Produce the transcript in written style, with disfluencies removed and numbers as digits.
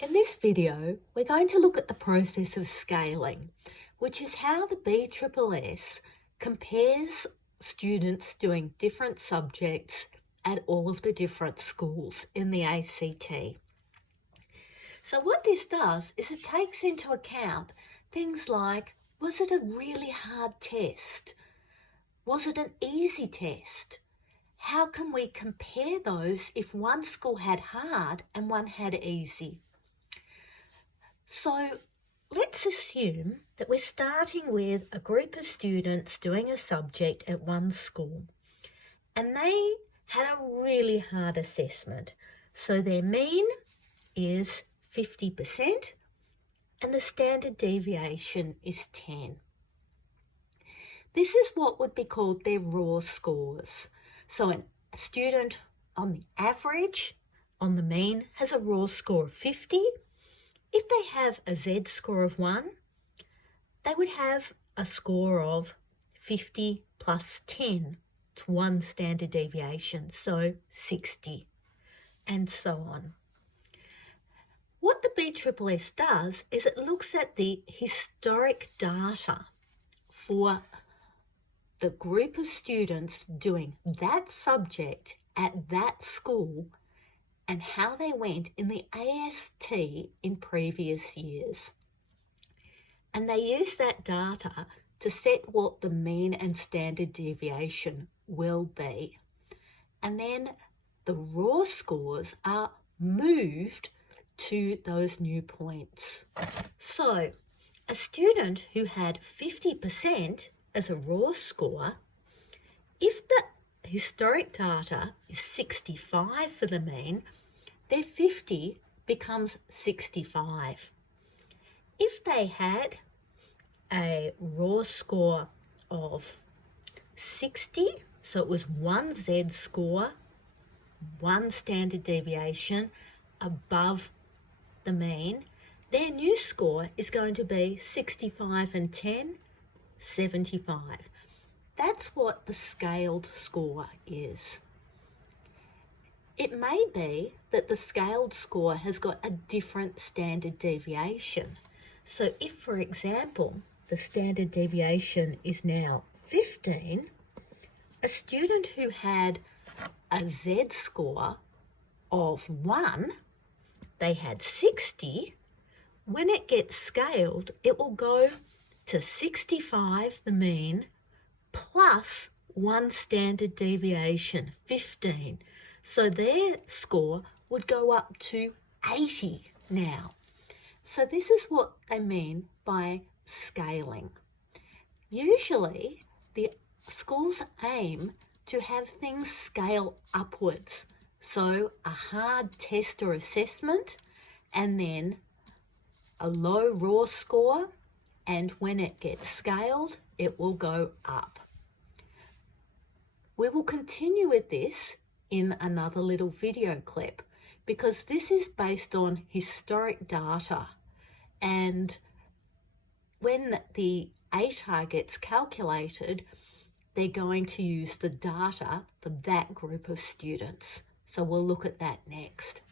In this video, we're going to look at the process of scaling, which is how the BSSS compares students doing different subjects at all of the different schools in the ACT. So what this does is it takes into account things like, was it a really hard test? Was it an easy test? How can we compare those if one school had hard and one had easy? So let's assume that we're starting with a group of students doing a subject at one school, and they had a really hard assessment. So their mean is 50% and the standard deviation is 10. This is what would be called their raw scores. So a student on the average, on the mean, has a raw score of 50. If they have a Z-score of 1, they would have a score of 50 plus 10 to 1 standard deviation, so 60, and so on. What the BSSS does is it looks at the historic data for the group of students doing that subject at that school and how they went in the AST in previous years. And they use that data to set what the mean and standard deviation will be. And then the raw scores are moved to those new points. So a student who had 50% as a raw score, if the historic data is 65 for the mean, their 50 becomes 65. If they had a raw score of 60, so it was 1 Z-score, 1 standard deviation above the mean, their new score is going to be 65 and 10, 75. That's what the scaled score is. It may be that the scaled score has got a different standard deviation. So if, for example, the standard deviation is now 15, a student who had a Z-score of 1, they had 60, when it gets scaled, it will go to 65, the mean, plus 1 standard deviation, 15. So their score would go up to 80 now. So this is what they mean by scaling. Usually, the schools aim to have things scale upwards. So a hard test or assessment, and then a low raw score, and when it gets scaled, it will go up. We will continue with this in another little video clip because this is based on historic data, and when the ATAR gets calculated, they're going to use the data for that group of students. So we'll look at that next.